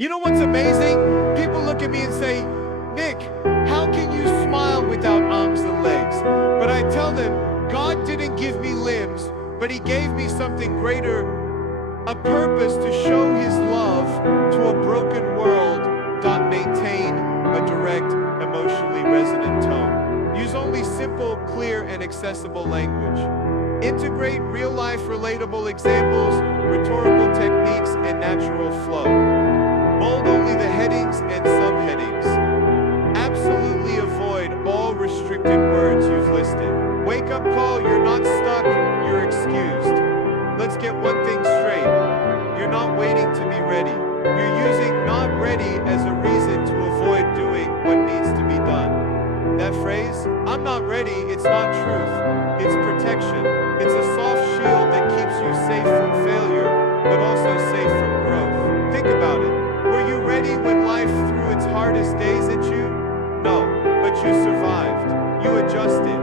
You know what's amazing? People look at me and say, Nick, how can you smile without arms and legs? But I tell them, God didn't give me limbs, but He gave me something greater, a purpose to show His love to a broken world. Maintain a direct, emotionally resonant tone. Use only simple, clear, and accessible language. Integrate real-life relatable examples, rhetorical techniques, and natural flow. Bold only the headings and subheadings. Absolutely avoid all restricted words you've listed. Wake-up call, you're not stuck, you're excused. Let's get one thing straight. You're not waiting to be ready. You're using not ready as a reason to avoid doing what needs to be done. That phrase, I'm not ready, it's not truth. It's protection. It's a soft shield that keeps you safe from failure, but also safe from growth. Think about it. Were you ready when life threw its hardest days at you? No, but you survived. You adjusted.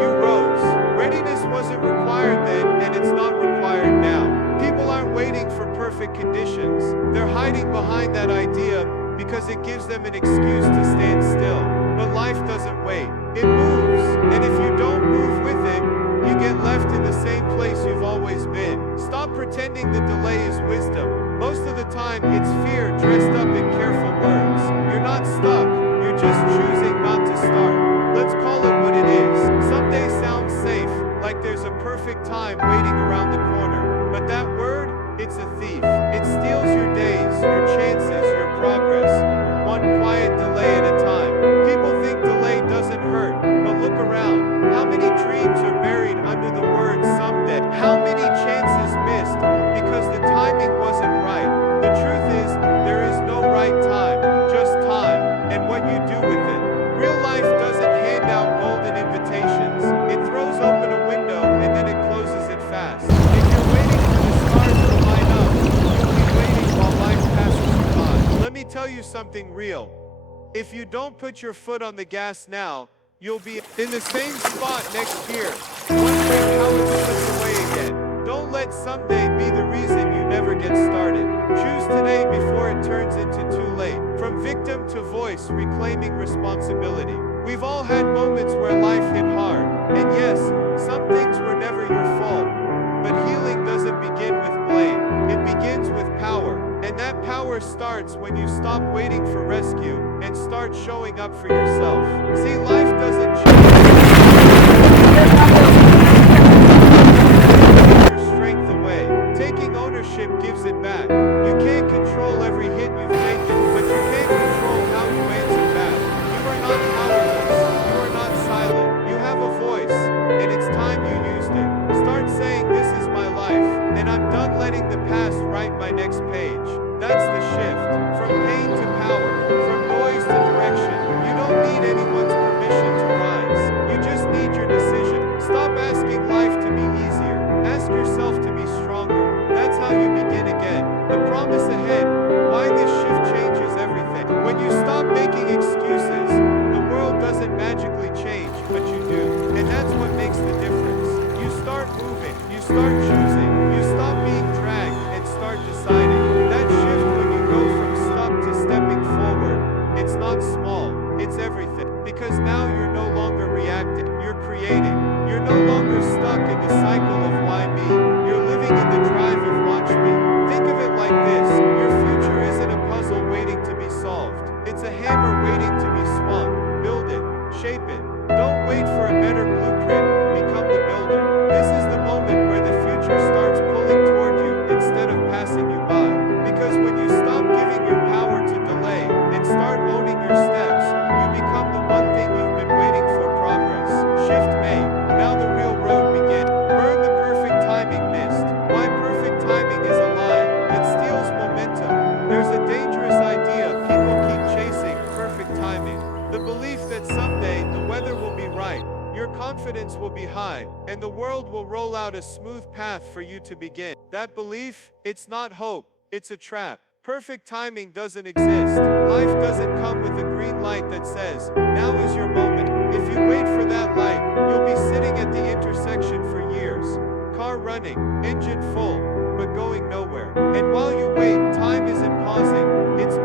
You rose. Readiness wasn't required then, and it's not required now. People aren't waiting for perfect conditions. They're hiding behind that idea because it gives them an excuse to stand still. But life doesn't wait. It moves. And if you don't move with it, you get left in the same place you've always been. Stop pretending the delay is wisdom. Most of the time, it's fear dressed up in careful words. You're not stuck. You're just choosing not to start. Let's call it what it is. Some days sound safe, like there's a perfect time waiting around the corner. But that word, it's a thief. It steals your days, your chances, your progress. One quiet delay at a time. People think delay doesn't hurt, but look around. How many dreams are buried under the word someday? How many chances missed because the timing wasn't right? The truth is, there is no right time, just time, and what you do with it. Real life doesn't hand out golden invitations. It throws open a window and then it closes it fast. If you're waiting for the stars to line up, you'll be waiting while life passes you by. Let me tell you something real. If you don't put your foot on the gas now, you'll be in the same spot next year, wondering how it slips away again. Don't let someday be the reason you never get started. Choose today before it turns into too late. From victim to voice, reclaiming responsibility. We've all had moments where life hit hard. And yes, some things were never your fault. But healing doesn't begin with blame. It begins with power. And that power starts when you stop waiting for rescue and start showing up for yourself. See, life doesn't change your strength away. Taking ownership gives it back. You can't control every hit you've taken, but you can control how you answer back. You are not powerless. You are not silent. You have a voice, and it's time you used it. Start saying, this is my life, and I'm done letting the past write my next page. That's the shift. From pain to power, from noise to direction. You don't need anyone's permission to rise. You just need your decision. Stop asking life to be easier. Ask yourself to be stronger. That's how you begin again. The promise ahead, why this shift changes everything. When you stop making excuses, the world doesn't magically change, but you do. And that's what makes the difference. You start moving, you start choosing, you stop being dragged and start deciding. That shift when you go from stuck to stepping forward, it's not small, it's everything. Because now you're no longer reacting, you're creating. You're no longer stuck in the cycle of why me. You're living in the drive of watch me. Think of it like this. Your future isn't a puzzle waiting to be solved. It's a hammer waiting to be swung. Build it, shape it. Don't wait for a better blueprint. Become the builder. This is the moment where the future starts pulling toward you instead of passing you by. Because when you stop giving your power to delay and start owning your steps, you become the one thing you've been waiting for. Progress. Shift made. Now the real road begins. Burn the perfect timing missed. Why perfect timing is a lie that steals momentum. There's a dangerous idea people keep chasing, perfect timing. The belief that someday the weather will be right, your confidence will be high, and the world will roll out a smooth path for you to begin. That belief, it's not hope, it's a trap. Perfect timing doesn't exist. Life doesn't come with a green light that says, now is your moment. If you wait for that light, you'll be sitting at the intersection for years. Car running, engine full, but going nowhere. And while you wait, time isn't pausing, it's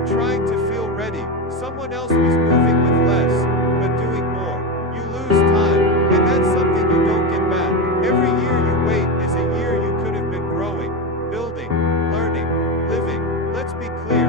were trying to feel ready. Someone else was moving with less, but doing more. You lose time, and that's something you don't get back. Every year you wait is a year you could have been growing, building, learning, living. Let's be clear.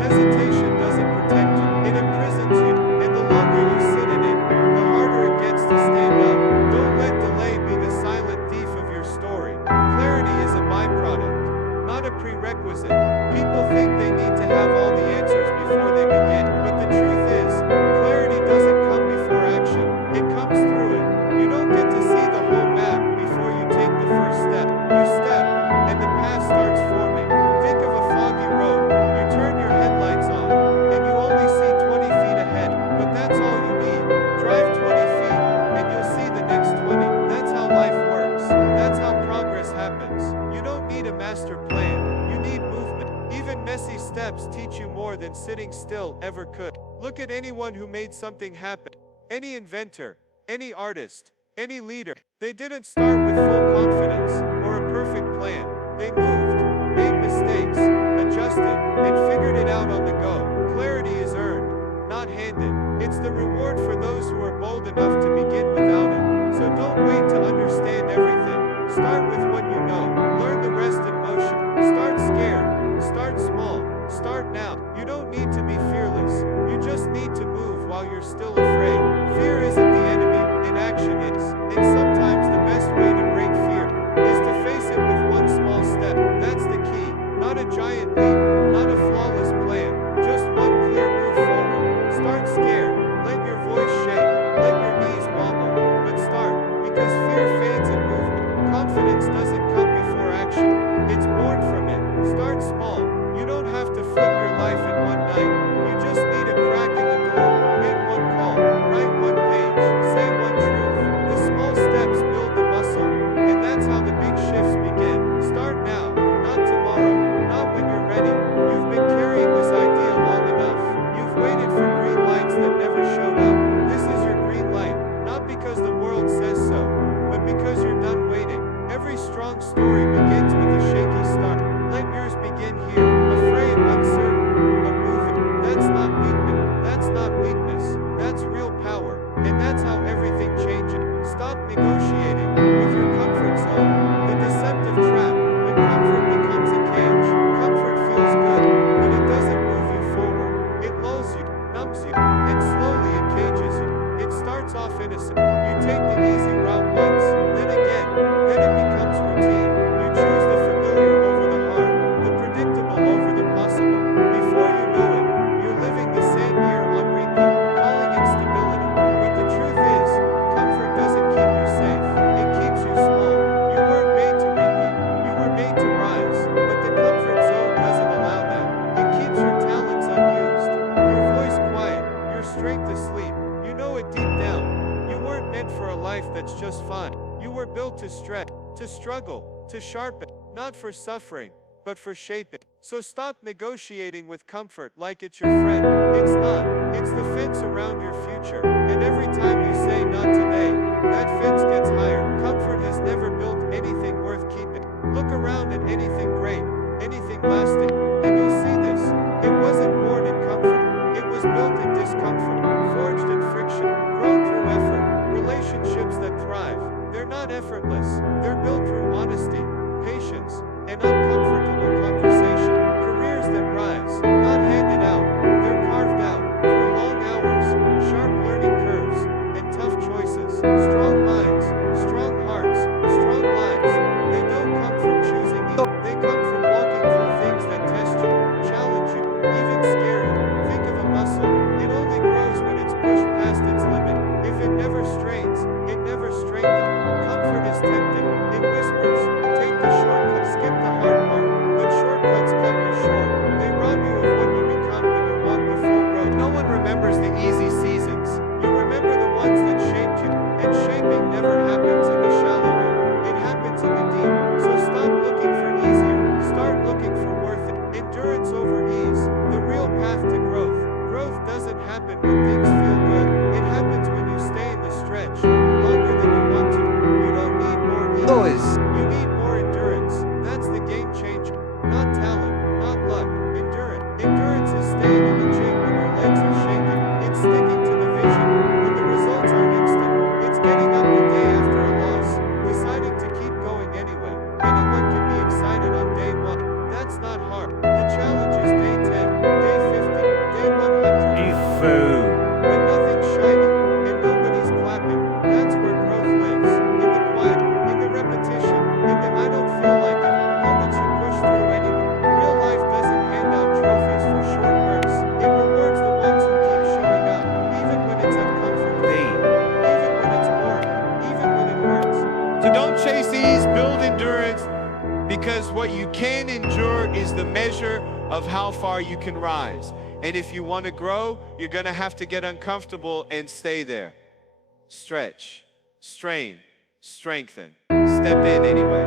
Hesitation doesn't protect you. It imprisons you, and the longer you sit in it, the harder it gets to stand up. Don't let delay be the silent thief of your story. Clarity is a byproduct, not a prerequisite. People think they need to have all the answers before they begin, but the truth is, clarity doesn't come before action. It comes through it. You don't get to see the whole map before you take the first step. You step, and the path starts forming. Think of a foggy road. You turn your headlights on, and you only see 20 feet ahead, but that's all you need. Drive 20 feet, and you'll see the next 20. That's how life works. That's how progress happens. You don't need a master plan. You need movement. Even messy steps teach you more than sitting still ever could. Look at anyone who made something happen. Any inventor, any artist, any leader. They didn't start with full confidence or a perfect plan. They moved, made mistakes, adjusted, and figured it out on the go. Clarity is earned, not handed. It's the reward for those who are bold enough to begin without it. So don't wait to understand everything. Start with what you know. Learn the rest in motion. Start scared. Start small. Start now. You don't need to be fearless. You just need to move while you're still afraid. Fear isn't the enemy, inaction is. And sometimes the best way to break fear is to face it with one small step. That's the key. Not a giant leap, not a flawless plan, just one clear move forward. Start scared. Let your voice shake. Let your knees wobble. But start, because fear fades in movement. Confidence doesn't come before action. It's born from it. Start small. You don't have to flip your life in one night. You just need a crack in the door. Make one call. Write one page. Say one truth. The small steps build the muscle. And that's how the big shifts begin. Start now, not tomorrow, not when you're ready. You've been carrying this idea long enough. You've waited for green lights that never showed up. This is your green light, not because the world says so, but because you're done waiting. Every strong story begins with a shaky start. Let yours begin here, afraid, uncertain, but moving. That's not weakness. That's not weakness. That's real power. And that's how everything changes. Stop negotiating with your comfort zone. The deceptive trap, when comfort becomes a cage. Comfort feels good, but it doesn't move you forward. It lulls you, numbs you, and slowly it cages you. It starts off innocent. You take the easy route once, then again, then it becomes routine. You choose the familiar over the hard, the predictable over the possible. Before you know it, you're living the same year on repeat, calling it stability. But the truth is, comfort doesn't keep you safe. It keeps you small. You weren't made to repeat. You were made to rise. But the comfort zone doesn't allow that. It keeps your talents unused, your voice quiet, your strength asleep. You know it deep down. You weren't meant for a life that's just fun. You were built to stretch, to struggle, to sharpen, not for suffering, but for shaping. So stop negotiating with comfort like it's your friend. It's not. It's the fence around your future. And every time you say not today, that fence gets higher. Comfort has never built anything worth keeping. Look around at anything great, anything lasting, and you'll see this. It wasn't born in comfort. It was built in discomfort, forged in friction, grown through effort. Relationships that thrive, they're not effortless. They're built through honesty, patience, and uncomfortable conversation. Careers that rise, not handed out. They're carved out through long hours, sharp learning curves, and tough choices. Strong minds, strong hearts, strong lives. They don't come from choosing easy. They come from walking through things that test you, challenge you, even scare you. Think of a muscle. It only grows when it's pushed past its limit. If it never strains, it never strengthens. Comfort is tempting. It whispers, take the shortcut, skip the hard part. But shortcuts cut you short. They rob you of what you become when you walk the full road. No one remembers the easy seasons. You remember the ones that shaped you. And shaping never happens in the shallow end. It happens in the deep. So stop looking for easier. Start looking for worth it. Endurance over ease. The real path to growth. Growth doesn't happen when things feel good. It happens when you stay in the stretch longer than you want to. You don't need more ease. You need more endurance. That's the game changer. Not talent, not luck. Endurance. Endurance is staying of how far you can rise. And if you want to grow, you're going to have to get uncomfortable and stay there. Stretch, strain, strengthen. Step in anyway.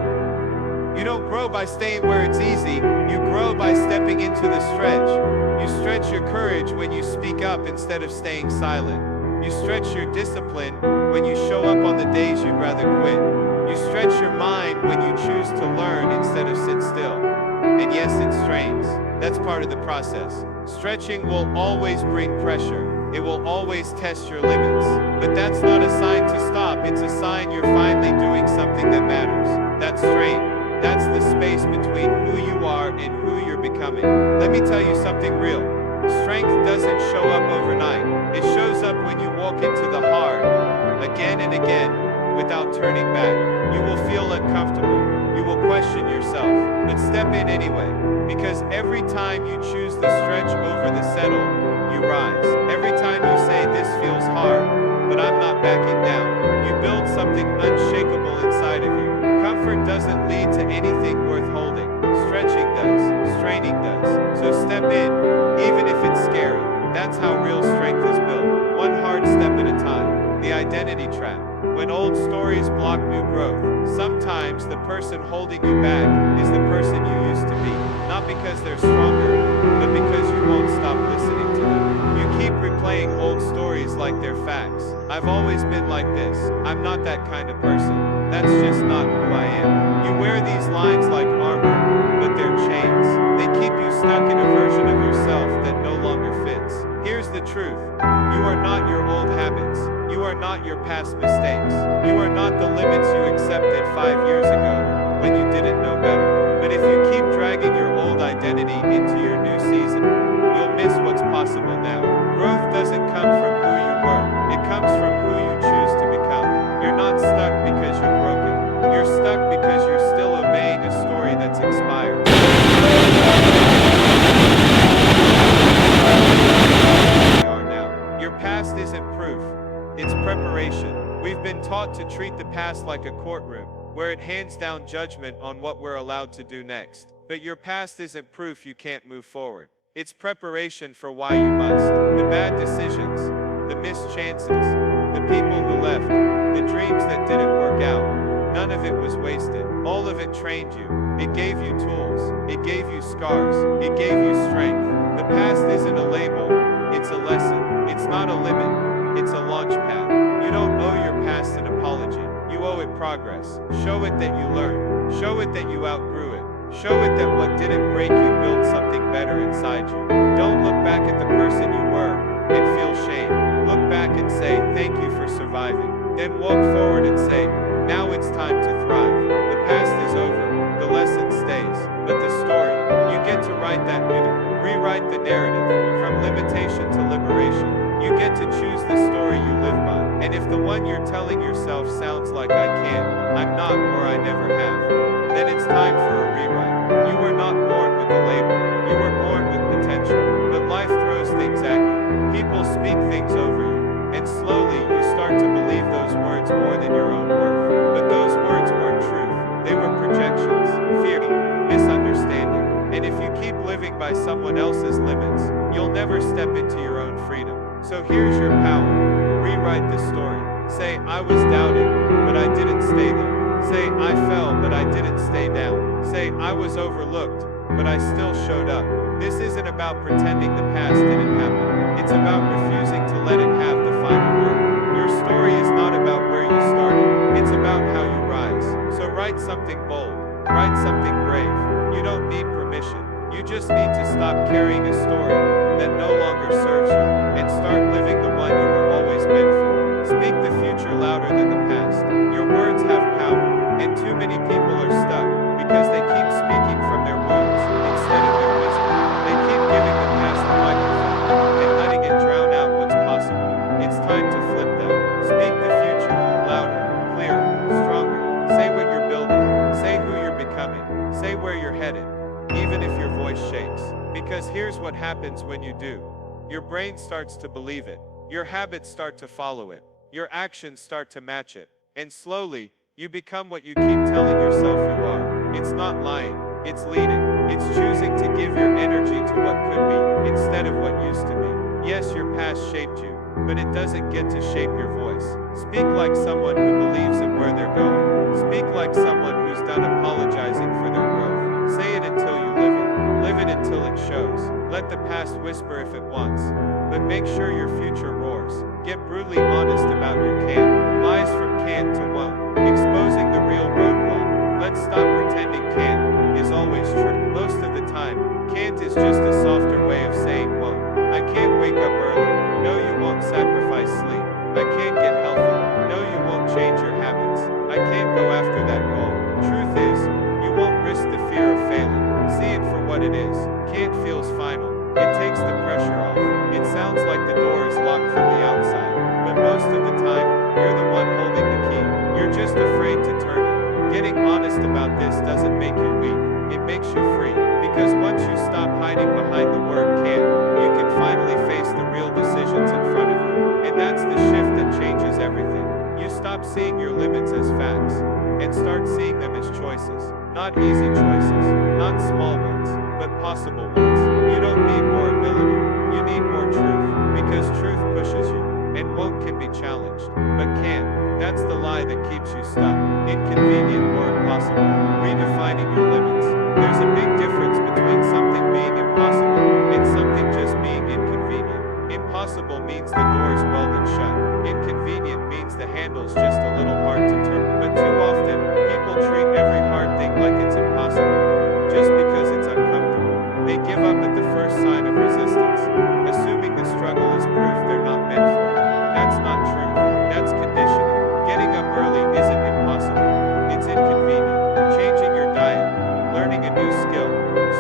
You don't grow by staying where it's easy. You grow by stepping into the stretch. You stretch your courage when you speak up instead of staying silent. You stretch your discipline when you show up on the days you'd rather quit. You stretch your mind when you choose to learn instead of sit still. And yes, it strains. That's part of the process. Stretching will always bring pressure. It will always test your limits. But that's not a sign to stop. It's a sign you're finally doing something that matters. That's strain. That's the space between who you are and who you're becoming. Let me tell you something real. Strength doesn't show up overnight. It shows up when you walk into the hard, again and again, without turning back. You will feel uncomfortable. You will question yourself, but step in anyway. Because every time you choose the stretch over the settle, you rise. Every time you say, this feels hard, but I'm not backing down, you build something unshakable inside of you. Comfort doesn't lead to anything worth holding. Stretching does. Straining does. So step in, even if it's scary. That's how real strength is built. One hard step at a time. The identity trap. When old stories block new growth, sometimes the person holding you back is the person you used to be. Not because they're stronger, but because you won't stop listening to them. You keep replaying old stories like they're facts. I've always been like this. I'm not that kind of person. That's just not who I am. You wear these lines like armor, but they're chains. They keep you stuck in a version of yourself that no longer fits. Here's the truth. You are not your old habits. You are not your past mistakes. You are not the limits you accepted 5 years ago when you didn't know better. But if you keep dragging your old identity into your new season, you'll miss what's possible now. Growth doesn't come from who you were. It comes from who you choose to become. You're not stuck because you're broken. You're stuck because you're still obeying a story that's expired. Your past isn't proof, it's preparation. We've been taught to treat the past like a courtroom, where it hands down judgment on what we're allowed to do next. But your past isn't proof you can't move forward. It's preparation for why you must. The bad decisions, the missed chances, the people who left, the dreams that didn't work out, none of it was wasted. All of it trained you. It gave you tools. It gave you scars. It gave you strength. The past isn't a label, it's a lesson. It's not a limit, it's a launch pad. You don't owe your past an apology. You owe it progress. Show it that you learned. Show it that you outgrew it. Show it that what didn't break you built something better inside you. Don't look back at the person you were and feel shame. Look back and say, thank you for surviving. Then walk forward and say, now it's time to thrive. The past is over, the lesson stays, but the story, you get to write that new. Rewrite the narrative, from limitation to liberation. You get to choose the story you live by. And if the one you're telling yourself sounds like I can't, I'm not, or I never have, then it's time for a rewrite. You were not born with a label. You were born with potential. But life throws things at you. People speak things over you. And slowly you start to believe those words more than your own worth. But those words weren't truth. They were projections, fear, misunderstanding. And if you keep living by someone else's limits, you'll never step into your own freedom. So here's your power. Rewrite the story. Say, I was doubted, but I didn't stay there. Say, I fell, but I didn't stay down. Say, I was overlooked, but I still showed up. This isn't about pretending the past didn't happen. It's about refusing to let it have the final word. Your story is not about where you started. It's about how you rise. So write something bold. Write something brave. You don't need permission. You just need to stop carrying a story that no longer serves you and start living the one you were always meant for. Speak the future louder than the past. Your words have power, and too many people are stuck because they keep speaking from their wounds instead of their wisdom. They keep giving the past the microphone and letting it drown out what's possible. It's time to flip that. Speak the future louder, clearer, stronger. Say what you're building. Say who you're becoming. Say where you're headed, even if your voice shakes. Because here's what happens when you do. Your brain starts to believe it. Your habits start to follow it. Your actions start to match it. And slowly, you become what you keep telling yourself you are. It's not lying. It's leading. It's choosing to give your energy to what could be, instead of what used to be. Yes, your past shaped you, but it doesn't get to shape your voice. Speak like someone who believes in where they're going. Speak like someone who's done apologizing for their growth. Say it until you live it. Live it until it shows. Let the past whisper if it wants, but make sure your future roars. Get brutally honest about your can't. Lies from can't to won't. Exposing the real roadblock. Let's stop pretending can't is always true. Most of the time, can't is just a softer way of saying won't. I can't wake up early. No, you won't sacrifice sleep. I can't get healthy. No, you won't change your habits. I can't go after that goal. Truth is, you won't risk the fear of failing. See it for what it is. Can't feels final. It takes the pressure off. It sounds like the door is locked from the outside, but most of the time, you're the one holding the key. You're just afraid to turn it. Getting honest about this doesn't make you weak. It makes you free. Because once you stop hiding behind the word can, you can finally face the real decisions in front of you. And that's the shift that changes everything. You stop seeing your limits as facts, and start seeing them as choices. Not easy choices, not small ones, but possible ones. You don't need more ability, you need more truth. Because truth pushes you, and won't can be challenged, but can. That's the lie that keeps you stuck, inconvenient or impossible. Redefining your limits. There's a big difference between something being impossible and something just being inconvenient. Impossible means the door's welded shut. Inconvenient means the handle's just a little hard to turn. But too often, people treat every hard thing like it's impossible, just because it's uncomfortable. They give up at the first sign of resistance, assuming the struggle is proof they're not meant for it. That's not truth, that's conditioning. Getting up early isn't impossible, it's inconvenient. Changing your diet, learning a new skill,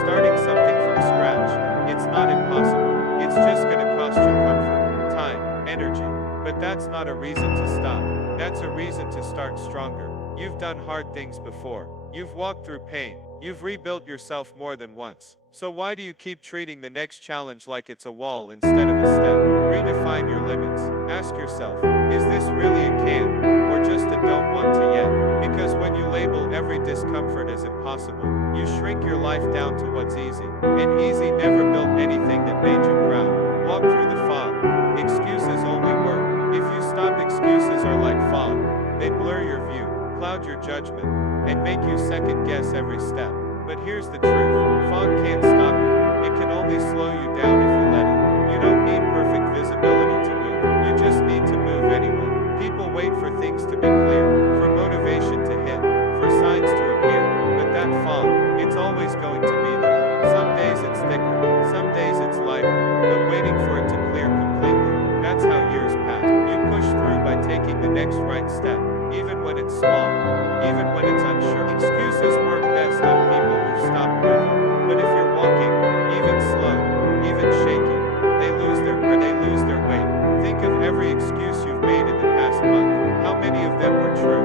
starting something from scratch, it's not impossible. It's just gonna cost you comfort, time, energy. But that's not a reason to stop. That's a reason to start stronger. You've done hard things before. You've walked through pain. You've rebuilt yourself more than once. So why do you keep treating the next challenge like it's a wall instead of a step? Redefine your limits. Ask yourself, is this really a can, or just a don't want to yet? Because when you label every discomfort as impossible, you shrink your life down to what's easy. And easy never built anything that made you proud. Walk through the fog. Excuses only work if you stop. Excuses are like fog. They blur your view, cloud your judgment, and make you second guess every step. But here's the truth. Fog can't stop you. It can only slow you down if you let it. You don't need perfect visibility to move. You just need to move anyway. People wait for things to be clear, for motivation to hit, for signs to appear. But that fog, it's always going to be there. Some days it's thicker, some days it's lighter, but waiting for it to clear completely. That's how years pass. You push through by taking the next right step, even when it's small, even when it's unsure. Excuses work best on people who stop moving. But if you're walking, even slow, even shaky, they lose their grip, they lose their weight. Think of every excuse you've made in the past month. How many of them were true?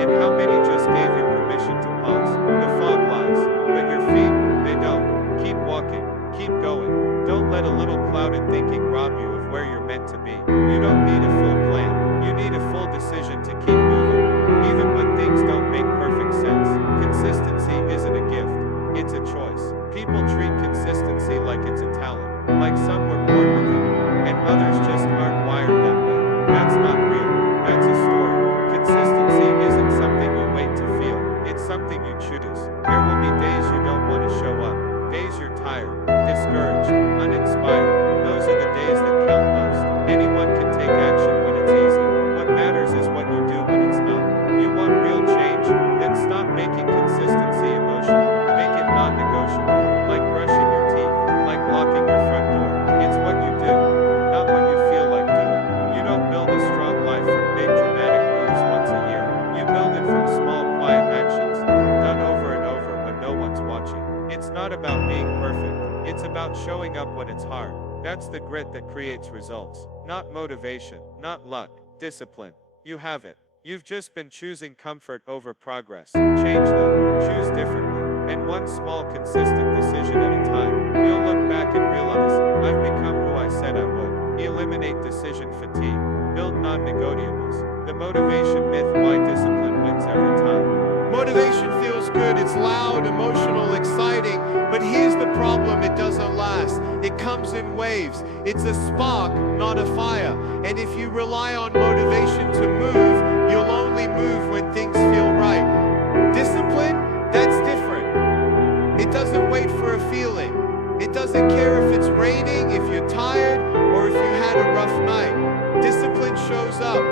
And how many just gave you permission to pause? The fog lies, but your feet, they don't. Keep walking, keep going. Don't let a little clouded thinking rob you of where you're meant to be. You don't need a full plan. You need a full decision to keep moving, even when things don't make perfect sense. Consistency isn't a gift, it's a choice. People treat consistency like it's a talent, like some were born with it, and others just aren't wired that way. That's not real, that's a story. Consistency isn't something you wait to feel, it's something you choose. There will be days you don't want to show up, days you're tired, discouraged, uninspired. Those are the days that count most. Anyone can take action when it's easy. What matters is what you do when it's not. You want real change? Then stop making consistency emotional. Make it non-negotiable. Like brushing your teeth, like locking your front door. It's what you do, not what you feel like doing. You don't build a strong life from big dramatic moves once a year. You build it from small quiet actions, done over and over when no one's watching. It's not about being perfect. It's about showing up when it's hard. That's the grit that creates results. Not motivation, not luck, discipline. You have it. You've just been choosing comfort over progress. Change them. Choose differently. And one small consistent decision at a time, you'll look back and realize, I've become who I said I would. Eliminate decision fatigue. Build non-negotiables. The motivation myth: why discipline wins every time. Motivation feels good. It's loud, emotional, exciting. But here's the problem: it doesn't last. It comes in waves. It's a spark, not a fire. And if you rely on motivation to move, you'll only move when things feel right. Discipline, that's different. It doesn't wait for a feeling. It doesn't care if it's raining, if you're tired, or if you had a rough night. Discipline shows up.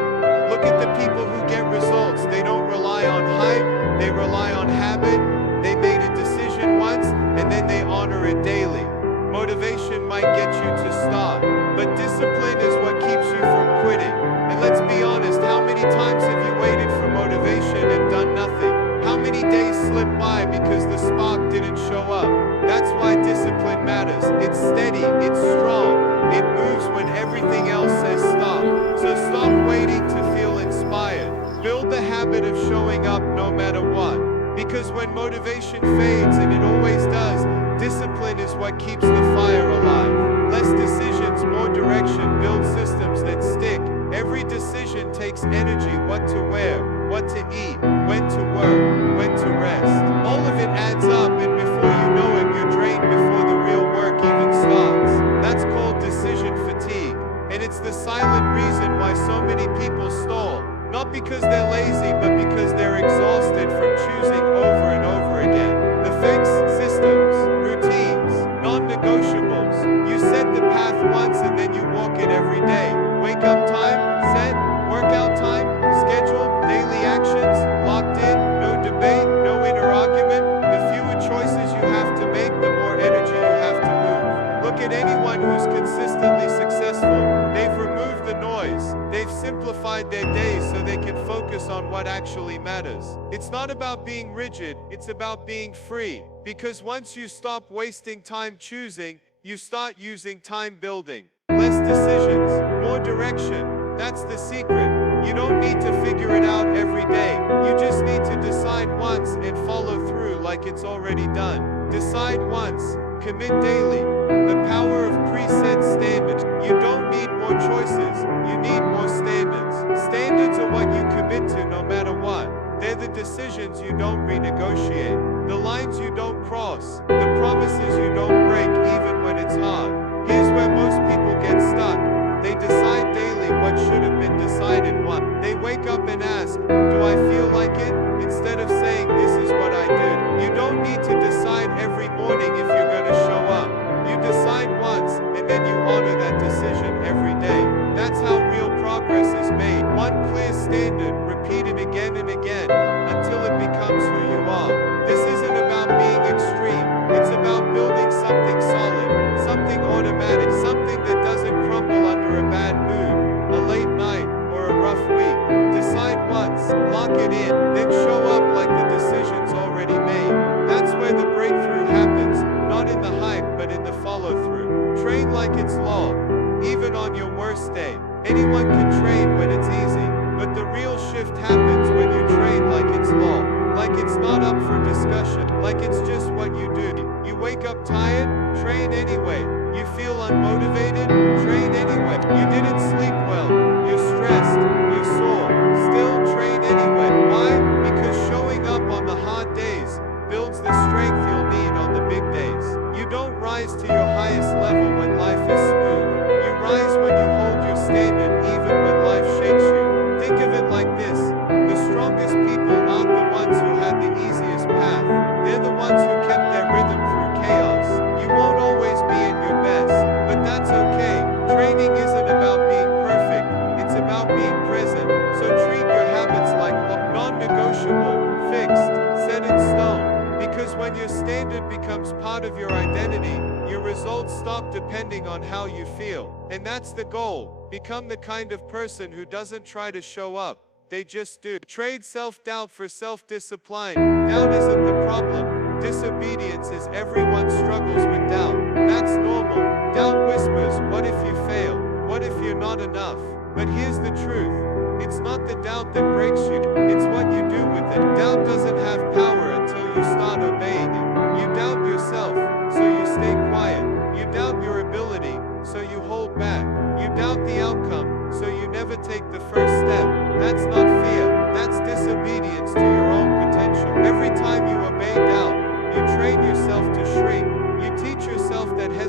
Look at the people who get results. They don't rely on hype, they rely on habit. They made a decision once, and then they honor it daily. Motivation might get you to start, but discipline is what keeps you from quitting. And let's be honest, how many times have you waited for motivation and done nothing? How many days slip by because the spark didn't show up? That's why discipline matters. It's steady, it's strong, it moves when everything else says stop. So stop waiting to feel inspired. Build the habit of showing up no matter what. Because when motivation fades, and it always does, discipline is what keeps the fire alive. Less decisions, more direction. Build systems that stick. Every decision takes energy: what to wear, what to eat, when to work, when to rest. All of it adds up, and before you know it, you're drained before the real work even starts. That's called decision fatigue. And it's the silent reason why so many people stall. Not because they're lazy, but because they're exhausted from choosing over and over again. The fix: systems, routines, non-negotiables. You set the path once and then you walk it every day. Wake up time, set. Workout time, schedule. Daily actions, locked in. No debate, no inner argument. The fewer choices you have to make, the more energy you have to move. Look at anyone who's consistently successful. They've removed the noise. They've simplified their days so they can focus on what actually matters. It's not about being rigid, it's about being free. Because once you stop wasting time choosing, you start using time building. Less decisions, more direction. That's the secret. You don't need to figure it out every day. You just need to decide once and follow through like it's already done. Decide once, commit daily. The power of preset standards. You don't need more choices, you need more standards. Standards are what you commit to no matter what. They're the decisions you don't renegotiate, the lines you don't cross, the promises you don't break even when it's hard. Here's where most people get stuck. They decide daily what should have been decided once. They wake up and ask, do I feel like it? Instead of saying, this is what I did. You don't need to decide every morning if you're going to show up. You decide once, and then you honor that decision every day. That's how real progress is made. One clear standard, repeated again and again, until it becomes who you are. This isn't about being extreme. It's about building something solid, something automatic, something that doesn't crumble under a bad mood, a late night, or a rough week. Decide once, lock it in, then show up like the decision's already made. That's where the breakthrough happens, not in the hype, but in the follow-through. Train like it's law, even on your worst day. Anyone can train when it's easy, but the real shift happens when you train like it's law. Like it's not up for discussion, like it's just what you do. You wake up tired, train anyway. You feel unmotivated, train anyway. You didn't sleep well, you're stressed, you're sore, still train anyway. Why? Because showing up on the hard days builds the strength you'll need on the big days. You don't rise to your highest level when life is smooth. You rise when you hold your standard even when life shakes you. Think of it like this: the strongest people aren't the ones who had the easiest path. They're the ones who kept their rhythm through chaos. You won't always be at your best, but that's okay. Training isn't about being perfect, it's about being present. So treat your habits like non-negotiable, fixed, set in stone. Because when your standard becomes part of your identity, your results stop depending on how you feel. And that's the goal. Become the kind of person who doesn't try to show up, they just do. Trade self-doubt for self-discipline. Doubt isn't the problem. Disobedience is. Everyone struggles with doubt. That's normal. Doubt whispers, what if you fail? What if you're not enough? But here's the truth. It's not the doubt that breaks you, it's what you do with it. Doubt doesn't have power until you start obeying it. You doubt yourself, so you stay quiet. You doubt your ability, so you hold back. You doubt the outcome, so you never take the first step. That's not fear, that's disobedience to your own potential.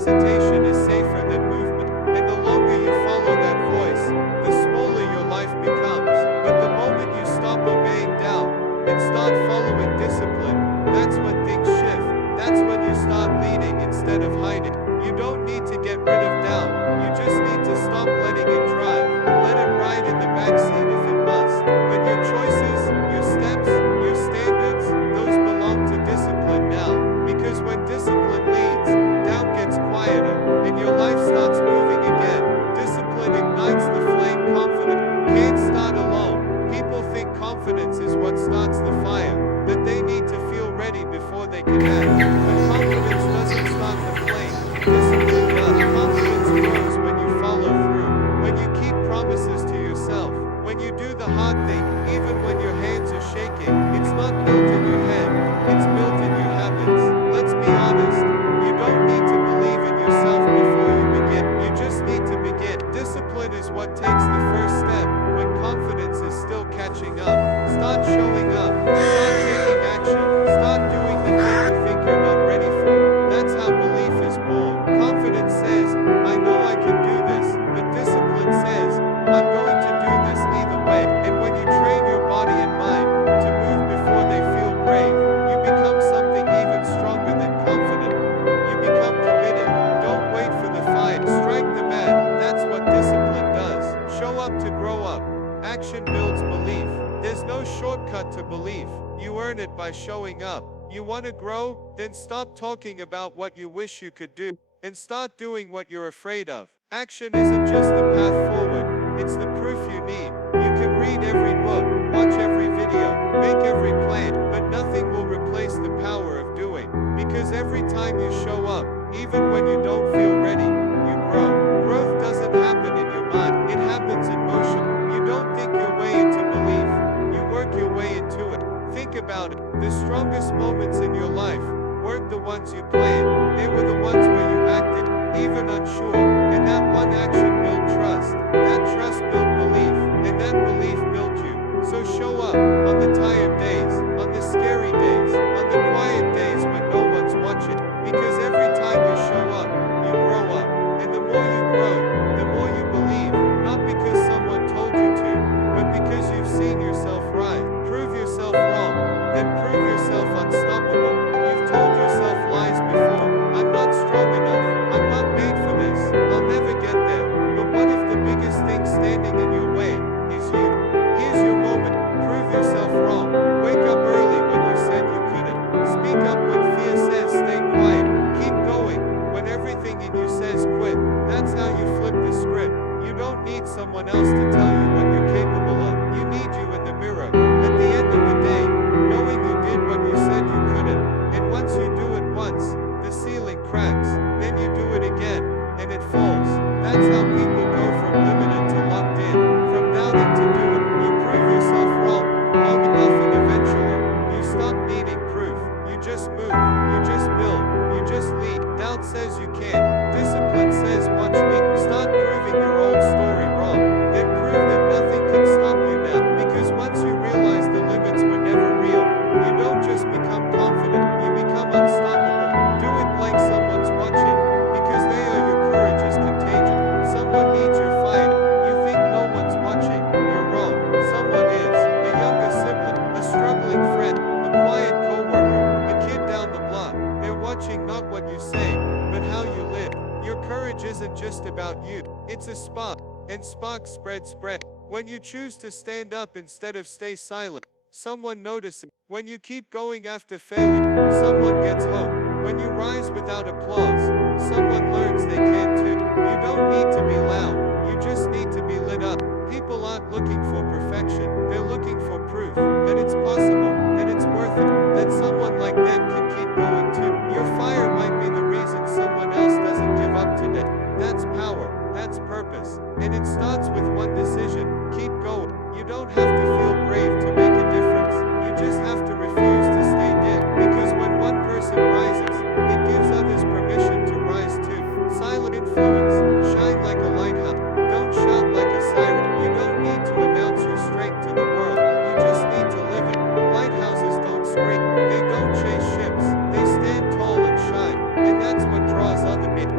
hesitation is safer than movement. And the longer you follow that voice, the smaller your life becomes. But the moment you stop obeying doubt and start following discipline, that's when things shift. That's when you start leading instead of hiding. You don't need to get rid of doubt. You just need to stop letting it drive. Let it ride in the backseat if it must. But your choices, your steps, your standards, those belong to discipline now. Because when discipline leads, doubt gets quieter, and your life starts moving again. Discipline ignites the flame. Confident can't start alone. People think confidence is what starts the fire, that they need to feel ready before they can act. But confidence doesn't start the flame. Discipline does. Confidence grows when you follow through, when you keep promises to yourself, when you do the hard thing, even when your hands are shaking. It's not built in your head, it's built in your habits. Let's be honest, you don't need to believe in yourself before you begin. You just need to begin. Discipline is what takes the first step when confidence is still catching up. Start showing up, start taking action, start doing the thing you think you're not ready for. That's how belief is born. Confidence says, I know I can do this, but discipline says, I'm going to do this either way. And when you train your body and mind to move before they feel brave, you become something even stronger than confident. You become committed. Don't wait for the fight. Strike the match. That's what discipline does. Show up to grow up. Action builds belief. There's no shortcut to belief. You earn it by showing up. You want to grow? Then stop talking about what you wish you could do and start doing what you're afraid of. Action isn't just the path forward, it's the proof you need. You can read every book, watch every video, make every plan, but nothing will replace the power of doing. Because every time you show up, even when you don't feel ready, you grow. Growth doesn't happen in your mind, it happens in motion. You don't think your way into belief, you work your way into it. Think about it. The strongest moments in your life weren't the ones you planned. They were the ones where you acted, even unsure. And that one action built trust. That trust built belief. And that belief built you. So show up on the tired days, on the scary days, on the quiet days when no one's watching. Because every time you show up, you grow up. And the more you grow, the more you believe. Not because someone told you to, but because you've seen yourself rise. Prove yourself wrong, then prove yourself unstoppable. You've told yourself lies before. I'm not strong enough. I'm not made for this. I'll never get there. But what if the biggest thing standing in your way is you? Here's your moment. Prove yourself wrong. Wake up early when you said you couldn't. Speak up when fear says stay quiet. Keep going when everything in you says quit. That's how you flip the script. You don't need someone else to tell you what you're capable of. You need you in the mirror. At the end of the day, knowing you did what you said you couldn't. And once you do it once, the ceiling cracks. Then you do it again, and it falls. That's how people go from limited to locked in, from doubting to doing. You prove yourself wrong, long enough, and eventually, you stop needing proof. You just move, you just build, you just lead. Doubt says you can't. Discipline says watch me. Start proving your old story wrong. Then prove that nothing can stop you now. Because once you realize the limits were never real, you don't just become confident, you become unstoppable. Do it like someone's watching, because they are your courage is contagion. Someone needs your fight. You think no one's watching. You're wrong. Someone is. A younger sibling, a struggling friend, a quiet co-worker, a kid down the block. They're watching not what you say, but how you live. Your courage isn't just about you. It's a spark, and sparks spread. When you choose to stand up instead of stay silent, someone notices. When you keep going after failure, someone gets hope. When you rise without applause, someone learns they can too. You don't need to be loud, you just need to be lit up. People aren't looking for perfection, they're looking for proof that it's possible, that it's worth it, that someone like them can keep going too. Your fire might be the reason someone else doesn't give up today. That's power, that's purpose, and it starts with one decision: keep going. You don't have to feel brave to make a difference, you just have to refuse to stay dead. Because when one person rises, it gives others permission to rise too. Silent influence, shine like a lighthouse, don't shout like a siren. You don't need to announce your strength to the world, you just need to live it. Lighthouses don't scream, they don't chase ships, they stand tall and shine, and that's what draws other people.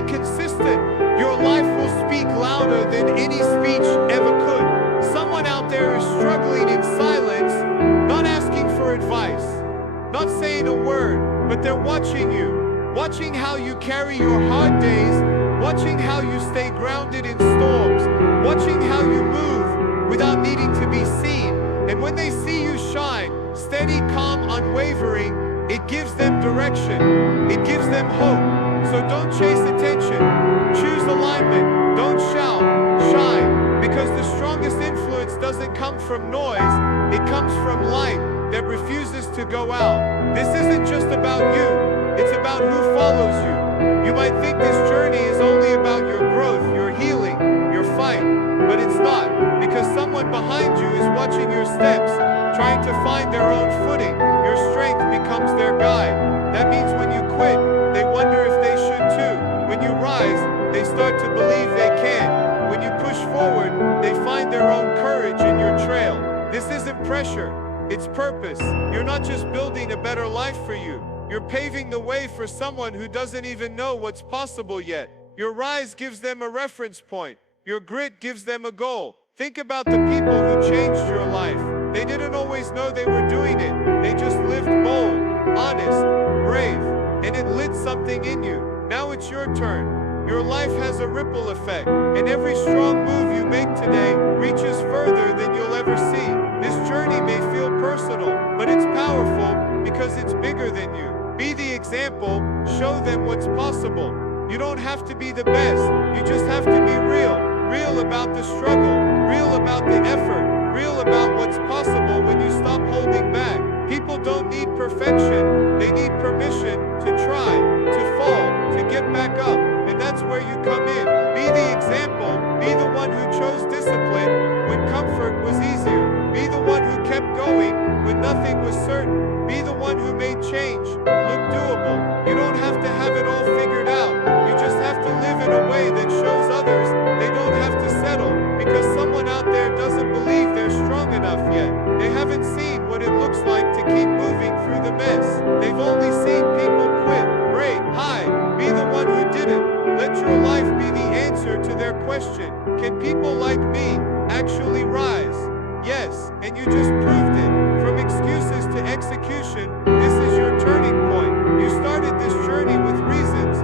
Be consistent. Your life will speak louder than any speech ever could. Someone out there is struggling in silence, not asking for advice, not saying a word, but they're watching you, watching how you carry your hard days, watching how you stay grounded in storms, watching how you move without needing to be seen. And when they see you shine, steady, calm, unwavering, it gives them direction. It gives them hope. So don't chase attention. Choose alignment. Don't shout. Shine. Because the strongest influence doesn't come from noise. It comes from light that refuses to go out. This isn't just about you. It's about who follows you. You might think this journey is only about your growth, your healing, your fight, but it's not, because someone behind you is watching your steps, trying to find their own footing. Your strength becomes their guide. That means when you quit, they wonder if they should too. When you rise, they start to believe they can. When you push forward, they find their own courage in your trail. This isn't pressure, it's purpose. You're not just building a better life for you. You're paving the way for someone who doesn't even know what's possible yet. Your rise gives them a reference point. Your grit gives them a goal. Think about the people who changed your life. They didn't always know they were doing it. They just lived bold, honest, brave, and it lit something in you. Now it's your turn. Your life has a ripple effect, and every strong move you make today reaches further than you'll ever see. This journey may feel personal, but it's powerful because it's bigger than you. Be the example, show them what's possible. You don't have to be the best, you just have to be real. Real about the struggle, real about the effort, real about what's possible when you stop holding back. People don't need perfection, they need permission to try, to fall, to get back up. And that's where you come in. Be the example, be the one who chose discipline when comfort was easier. Be the one who kept going when nothing was certain. Be the one who made change look doable. You don't have to have it all figured out. You just have to live in a way that shows others they don't have to settle, because someone out there doesn't believe they're strong enough yet. They haven't seen what it looks like to keep moving through the mess. They've only seen people quit, break, hide. Be the one who did it. Let your life be the answer to their question. Can people like me actually rise? Yes, and you just proved it. From excuses to execution, this is your turning point. You started this journey with reasons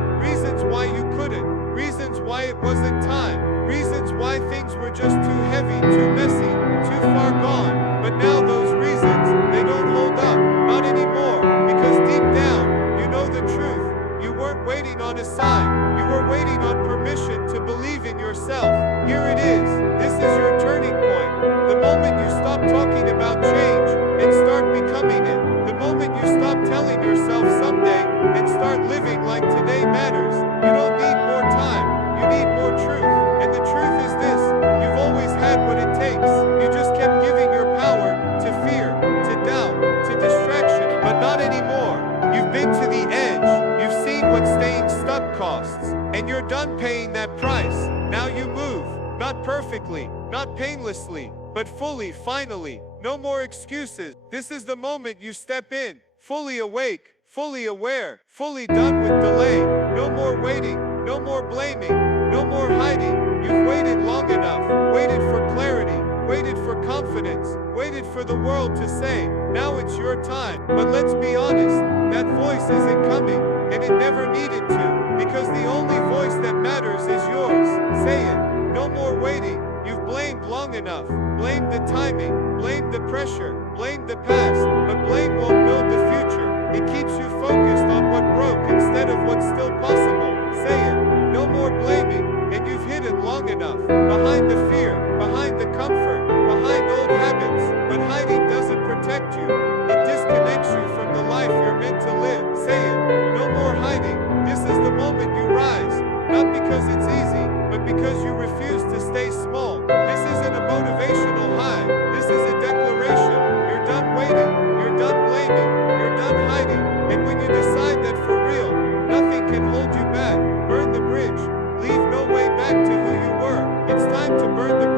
why you couldn't, reasons why it wasn't time, reasons why things were just too heavy, too messy, too far gone. But now those reasons, they don't hold up, not anymore, because deep down, you know the truth. You weren't waiting on a sign, you were waiting on permission to believe in yourself. Here it is, this is your turning point. The moment you stop talking about change and start becoming it. The moment you stop telling yourself someday and start living like today matters. You don't need more time, you need more truth. And the truth is this, you've always had what it takes. You just kept giving your power to fear, to doubt, to distraction, but not anymore. You've been to the edge, you've seen what staying stuck costs, and you're done paying that price. Now you move, not perfectly, not painlessly, but fully, finally. No more excuses. This is the moment you step in, fully awake, fully aware, fully done with delay. No more waiting, no more blaming, no more hiding. You've waited long enough, waited for clarity, waited for confidence, waited for the world to say, now it's your time. But let's be honest, that voice isn't coming, and it never needed to, because the only voice that matters is yours. Say it. No more waiting. You've blamed long enough. Blamed the timing, blamed the pressure, blamed the past, but blame won't build the future. It keeps you focused on what broke instead of what's still possible. Say it. No more blaming, and you've hidden long enough. Behind the fear, behind the comfort, behind old habits. But hiding doesn't protect you. It disconnects you from the life you're meant to live. Say it. No more hiding. This is the moment you rise. Not because it's easy, but because you refuse to stay small. This isn't a motivational high. This is a declaration. You're done waiting. You're done blaming. You're done hiding. And when you decide that for real, nothing can hold you back, burn the bridge. Leave no way back to who you were. It's time to burn the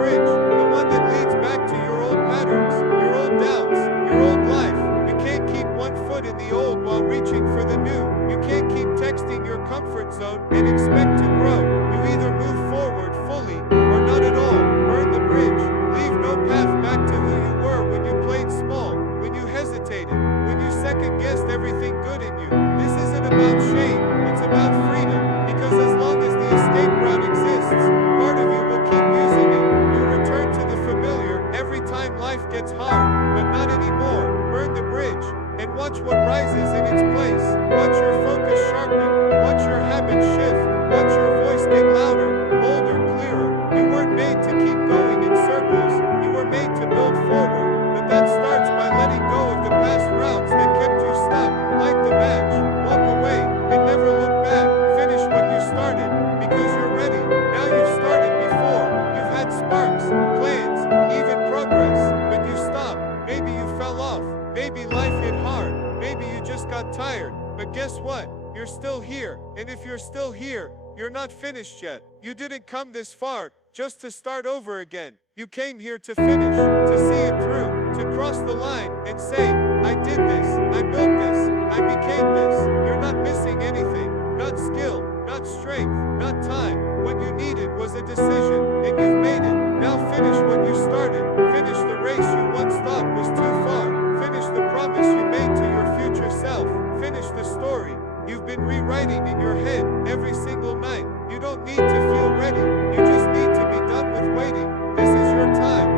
gets hard, but not anymore. Burn the bridge and watch what rises in its place. Watch your focus sharpen. Watch your habits shift. Watch your voice get louder, bolder, clearer. You weren't made to keep going in circles. You were made to build forward. But that starts by letting go of the past routes that kept you stuck. Light the match, walk away, and never look back. Finish what you started, because you're ready. Now you've started before. You've had sparks, plans, even progress, but you stopped. Maybe you fell off. Maybe life hit hard. Maybe you just got tired. But guess what? You're still here. And if you're still here, you're not finished yet. You didn't come this far just to start over again. You came here to finish, to see it through, to cross the line and say, I did this, I built this, I became this. You're not missing anything. Not skill, not strength, not time. What you needed was a decision, and you've made it. Now finish what you started. Finish the race you once thought was too far. Finish the promise you made to your future self. Finish the story you've been rewriting in your head every single night. You don't need to feel ready. You just need to be done with waiting. This is your time.